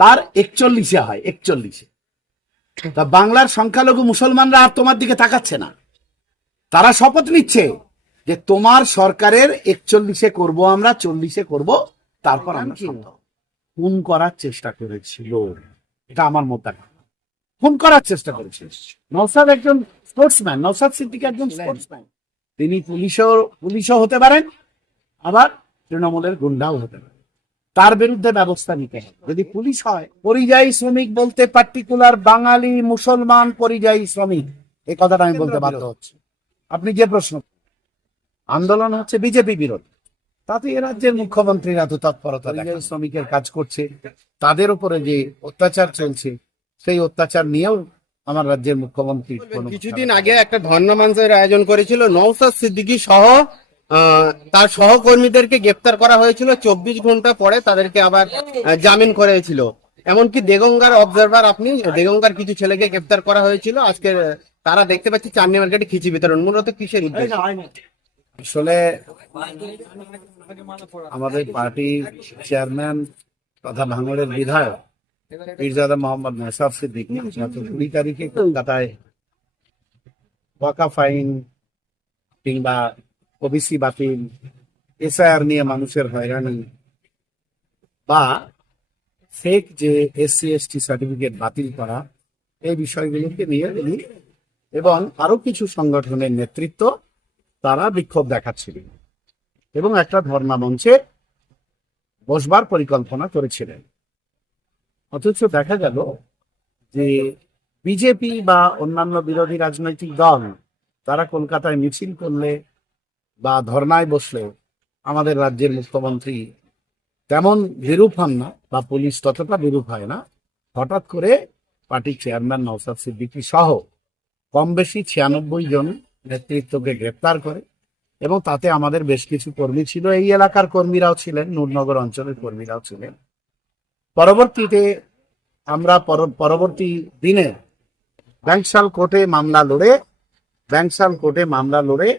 তার একচল্লিশে হয় একচল্লিশে। তা বাংলার সংখ্যালঘু মুসলমানরা আর তোমার দিকে তাকাচ্ছে না। তারা শপথ নিচ্ছে যে তোমার সরকারের একচল্লিশে করব আমরা চল্লিশে করব তারপর আমরা খুন করার চেষ্টা করেছিল। এটা আমার মত খুন করার চেষ্টা করেছিল। নৌসাদ একজন স্পোর্টসম্যান নৌসাদ সিদ্দিক একজন স্পোর্টসম্যান তিনি পুলিশও পুলিশও হতে পারেন আবার তৃণমূলের গুন্ডাও হতে পারেন। তার বিরুদ্ধে ব্যবস্থা নিতে হবে। যদি পুলিশ হয় পরিযায়ী শ্রমিক বলতে পার্টিকুলার বাঙালি মুসলমান পরিযায়ী শ্রমিক এই কথাটা আমি বলতে বাধ্য হচ্ছে। আপনি যে প্রশ্ন আন্দোলন হচ্ছে বিজেপি বিরোধী। তাতে এ রাজ্যের মুখ্যমন্ত্রীরা তো তৎপরতা শ্রমিকের কাজ করছে তাদের উপরে যে অত্যাচার চলছে সেই অত্যাচার নিয়েও আমার রাজ্যের মুখ্যমন্ত্রী কিছুদিন আগে একটা ধর্ণা মঞ্চের আয়োজন করেছিল নৌসাদ সিদ্দিকী সহ তার সহকর্মীদেরকে গ্রেপ্তার করা হয়েছিল চব্বিশ ঘণ্টা পরে তাদেরকে আবার জামিন করেছিল। এমনকি দেগঙ্গার অবজারভার আপনি, দেগঙ্গার কিছু ছেলেকে গ্রেপ্তার করা হয়েছিল। আজকে তারা দেখতে পাচ্ছি চান্দি মার্কেটে খিচি বিতরণ। মূলত কিসের উদ্দেশ্য? আসলে আমাদের পার্টির চেয়ারম্যান তথা ভাঙড়ের বিধায়ক পীরজাদা মোহাম্মদ নসাব সিদ্দিক কুড়ি তারিখে কলকাতায় ওয়াকা ফাইন কিংবা ওবিসি বাতিল এসআইআর নিয়ে মানুষের হয়রানি। বা ফেক যে এসসি, এসটি সার্টিফিকেট বাতিল করা, এই বিষয়গুলোকে নিয়ে তিনি এবং আরও কিছু সংগঠনের নেতৃত্ব তারা বিক্ষোভ দেখাচ্ছিলেন এবং একটা ধর্ণা মঞ্চে বসবার পরিকল্পনা করেছিলেন। অথচ দেখা গেল যে বিজেপি বা অন্যান্য বিরোধী রাজনৈতিক দল তারা কলকাতায় মিছিল করলে বা ধর্নায় বসলে আমাদের রাজ্যের মুখ্যমন্ত্রী তেমন বিরূপ হন না বা পুলিশ ততটা বিরূপ হয় না। হঠাৎ করে পার্টির চেয়ারম্যান নওসাদ সিদ্দিকী সহ কম বেশি ছিয়ানব্বই জন নেতৃত্বকে গ্রেপ্তার করে এবং তাতে আমাদের বেশ কিছু কর্মী ছিল। এই এলাকার কর্মীরাও ছিলেন, নূরনগর অঞ্চলের কর্মীরাও ছিলেন। পরবর্তীতে আমরা পরবর্তী দিনে ব্যাংকশাল কোর্টে মামলা লড়ে, ব্যাংকশাল কোর্টে মামলা লড়ে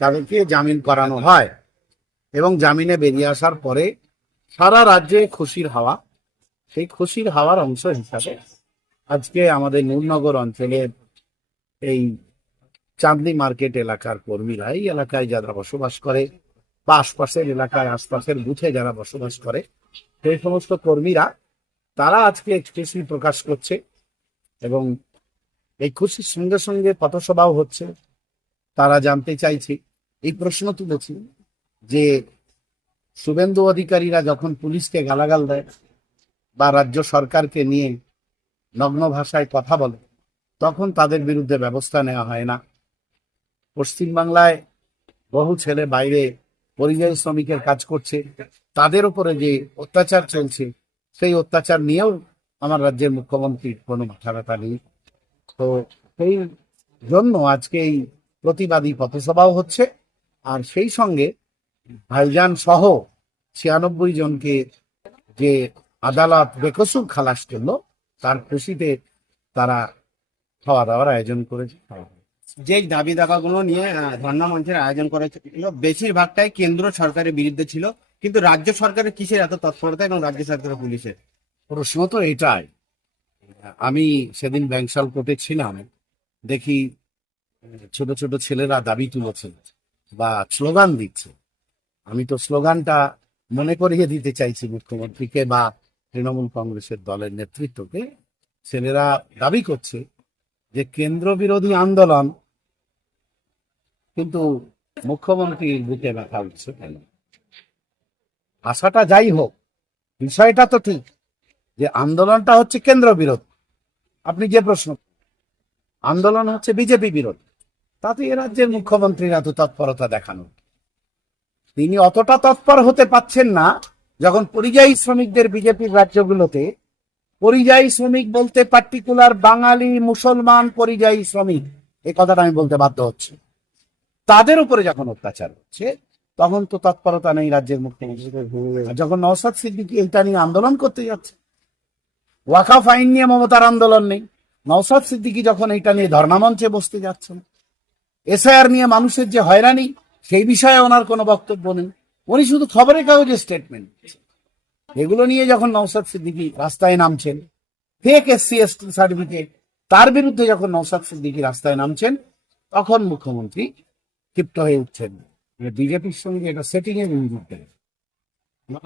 তাদেরকে জামিন করানো হয় এবং জামিনে বেরিয়ে আসার পরে সারা রাজ্যে খুশির হাওয়া। সেই খুশির হাওয়ার অংশ হিসাবে আজকে আমাদের নূরনগর অঞ্চলের এই চাঁদনি মার্কেট এলাকার কর্মীরা এই এলাকায় যারা বসবাস করে বা আশপাশের এলাকায় আশপাশের বুথে যারা বসবাস করে, সেই সমস্ত কর্মীরা, তারা আজকে এক্সপ্রেশন প্রকাশ করছে এবং এই খুশির সঙ্গে সঙ্গে পথসভাও হচ্ছে। তারা জানতে চাইছে। এই প্রশ্ন তুলেছি যে শুভেন্দু অধিকারীরা যখন পুলিশকে গালাগাল দেয় বা রাজ্য সরকারকে নিয়ে নগ্ন ভাষায় কথা বলে, তখন তাদের বিরুদ্ধে ব্যবস্থা নেওয়া হয় না। পশ্চিমবাংলায় বহু ছেলে বাইরে পরিযায়ী শ্রমিকের কাজ করছে। তাদের উপরে যে অত্যাচার চলছে, সেই অত্যাচার নিয়েও আমার রাজ্যের মুখ্যমন্ত্রীর কোনো মাথা ব্যথা নেই। তো সেই জন্য আজকে এই প্রতিবাদী পথসভাও হচ্ছে। আর সেই সঙ্গে ভাইজান সহ ছিয়ানব্বই জনকে যে আদালত বেকসুর খালাস করল, তার খুশিতে তারা খাওয়া দাওয়ার আয়োজন করেছে। যে দাবি দাবাগুলো নিয়ে ধর্ণা মঞ্চের আয়োজন করেছিল, বেশিরভাগটাই কেন্দ্র সরকারের বিরুদ্ধে ছিল। কিন্তু রাজ্য সরকারের কিসের এত তৎপরতা এবং রাজ্য সরকারের পুলিশের? প্রশ্ন তো এটাই। আমি সেদিন ব্যাংশাল কোর্টে ছিলাম, দেখি ছোট ছোট ছেলেরা দাবি তুলেছে বা স্লোগান দিচ্ছে। আমি তো স্লোগানটা মনে করিয়ে দিতে চাইছি মুখ্যমন্ত্রীকে বা তৃণমূল কংগ্রেসের দলের নেতৃত্বকে। ছেলেরা দাবি করছে যে কেন্দ্র বিরোধী আন্দোলন কিন্তু মুখ্যমন্ত্রীর বুকে ব্যথা উঠছে কেন? আশাটা যাই হোক, বিষয়টা তো ঠিক যে আন্দোলনটা হচ্ছে কেন্দ্র বিরোধ আপনি যে প্রশ্ন আন্দোলন হচ্ছে বিজেপি বিরোধ। তাতে এ রাজ্যের মুখ্যমন্ত্রীরা তো তৎপরতা দেখানো। তিনি অতটা তৎপর হতে পাচ্ছেন না, যখন পরিযায়ী শ্রমিকদের বিজেপির রাজ্যগুলোতে, পরিযায়ী শ্রমিক বলতে পার্টিকুলার বাঙালি, মুসলমান পরিযায়ী শ্রমিক, এ কথাটা আমি বলতে বাধ্য হচ্ছে। তাদের উপরে যখন অত্যাচার হচ্ছে, তখন তো তৎপরতা নেই রাজ্যের মুখ্যমন্ত্রী যখন নওসাদ সিদ্দিকী এটা নিয়ে আন্দোলন করতে যাচ্ছে, ওয়াকাফ আইন নিয়ে মমতার আন্দোলন নেই। নওসাদ সিদ্দিকী যখন এটা নিয়ে ধর্ণামঞ্চে বসতে যাচ্ছেন এসআইআর নিয়ে মানুষের যে হয়রানি, সেই বিষয়ে ওনার কোনো বক্তব্য নেই। উনি শুধু খবরের কাগজে স্টেটমেন্ট এগুলো নিয়ে যখন নৌসাদ সিদ্দিকী রাস্তায় নামছেন ফেক এসসি এসটি সার্টিফিকেট তার বিরুদ্ধে যখন নৌসাদ সিদ্দিকী রাস্তায় নামছেন, তখন মুখ্যমন্ত্রী ক্ষিপ্ত হয়ে উঠছেন। বিজেপির সঙ্গে এটা সেটিং এর।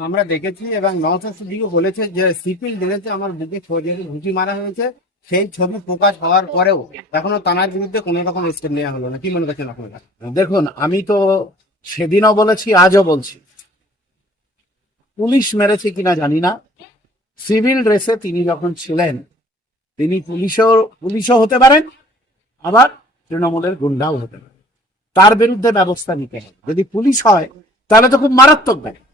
আমরা দেখেছি এবং নওসাদ সিদ্দিকি বলেছে যে সিপিল ডেলেতে আমার বুকে ছবি ঘুষি মারা হয়েছে। সেই ছবি প্রকাশ হওয়ার পরেও এখনও তানার বিরুদ্ধে কোনো রকম স্টেপ নেওয়া হলো না। কি মনে করছেন আপনারা? দেখুন, আমি তো সেদিনও বলেছি, আজও বলছি। পুলিশ মেরেছে কিনা জানি না। সিভিল ড্রেসে তিনি যখন ছিলেন, তিনি পুলিশও পুলিশও হতে পারেন, আবার তৃণমূলের গুন্ডাও হতে পারেন। তার বিরুদ্ধে ব্যবস্থা নিতে হবে। যদি পুলিশ হয়, তাহলে তো খুব মারাত্মক ব্যাপার।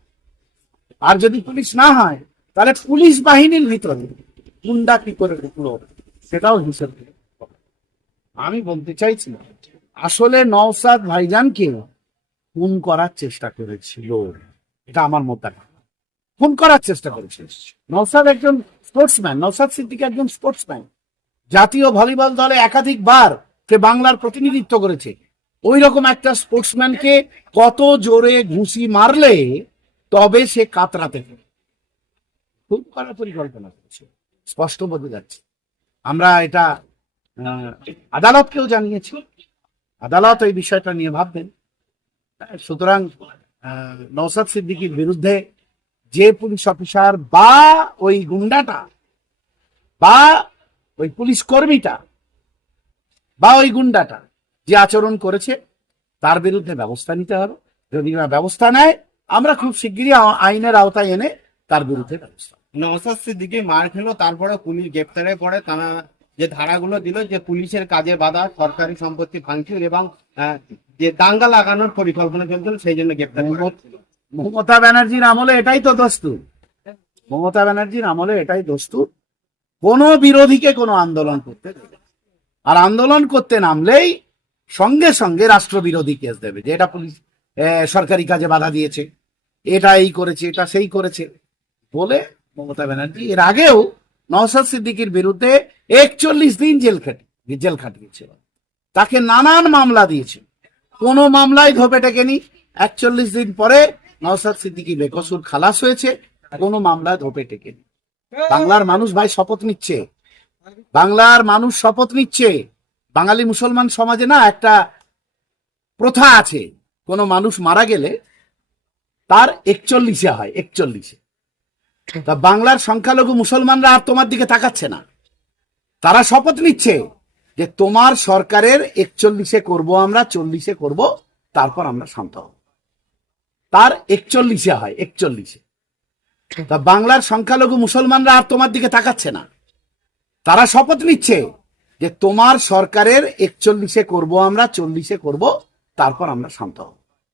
আর যদি পুলিশ না হয়, তাহলে পুলিশ বাহিনীর ভিতরে গুন্ডা কি করে ঢুকলো? সেটাও হিসেব আমি বলতে চাইছি আসলে নওসাদ ভাইজানকে খুন করার চেষ্টা করেছিল। এটা আমার মত খুন করার চেষ্টা করেছিল। নওসাদ একজন স্পোর্টসম্যান নওসাদ সিদ্দিক একজন স্পোর্টসম্যান জাতীয় ভলিবল দলে একাধিকবার সে বাংলার প্রতিনিধিত্ব করেছে। ওই রকম একটা স্পোর্টসম্যানকে কত জোরে ঘুষি মারলে তবে সে কাতরাতে খুন করার পরিকল্পনা করেছে। স্পষ্ট বোঝা যাচ্ছে। আমরা এটা আদালতকেও জানিয়েছি। আদালত এই বিষয়টা নিয়ে ভাববেন। সুতরাং আহ, নওসাদ সিদ্দিকীর বিরুদ্ধে যে পুলিশ অফিসার বা ওই গুন্ডাটা বা ওই পুলিশ কর্মীটা বা ওই গুন্ডাটা যে আচরণ করেছে তার বিরুদ্ধে ব্যবস্থা নিতে হবে। যদি ব্যবস্থা নেয় আমরা খুব শিগগিরই আইনের আওতায় এনে তার বিরুদ্ধে ব্যবস্থা। নওসাদ সিদ্দিকি মার খেলো তারপরে পুলিশ গ্রেপ্তারে পরে তারা যে ধারাগুলো দিল যে পুলিশের কাজে বাধা সরকারি সম্পত্তি ভাঙচুর এবং যে দাঙ্গা লাগানোর পরিকল্পনা চলছিল সেই জন্য গ্রেপ্তার মমতা ব্যানার্জির আমলে এটাই তো দস্তুর মমতা ব্যানার্জির আমলে এটাই দস্তুর কোন বিরোধীকে কোনো আন্দোলন করতে আর আন্দোলন করতে নামলেই সঙ্গে সঙ্গে রাষ্ট্রবিরোধী কেস দেবে যে এটা পুলিশ আহ, সরকারি কাজে বাধা দিয়েছে এটা এই করেছে এটা সেই করেছে বলে মমতা ব্যানার্জি। এর আগেও নওসাদ সিদ্দিকীর বিরুদ্ধে একচল্লিশ দিন জেল খাটি, জেল খাটিয়েছিল তাকে নানান মামলা দিয়েছে। কোনো মামলায় ধোপে টেকেনি। একচল্লিশ দিন পরে নওসাদ সিদ্দিকী বেকসুর খালাস হয়েছে। কোনো মামলায় ধোপে টেকেনি। বাংলার মানুষ ভাই শপথ নিচ্ছে। বাংলার মানুষ শপথ নিচ্ছে। বাঙালি মুসলমান সমাজে না একটা প্রথা আছে। কোনো মানুষ মারা গেলে তার একচল্লিশে হয়, একচল্লিশে। তা বাংলার সংখ্যালঘু মুসলমানরা আর তোমার দিকে তাকাচ্ছে না। তারা শপথ নিচ্ছে যে তোমার সরকারের একচল্লিশে করব আমরা, চল্লিশে করব, তারপর আমরা শান্ত হব। তার একচল্লিশে হয়, একচল্লিশে। তা বাংলার সংখ্যালঘু মুসলমানরা আর তোমার দিকে তাকাচ্ছে না। তারা শপথ নিচ্ছে যে তোমার সরকারের একচল্লিশে করব আমরা, চল্লিশে করব, তারপর আমরা শান্ত হব।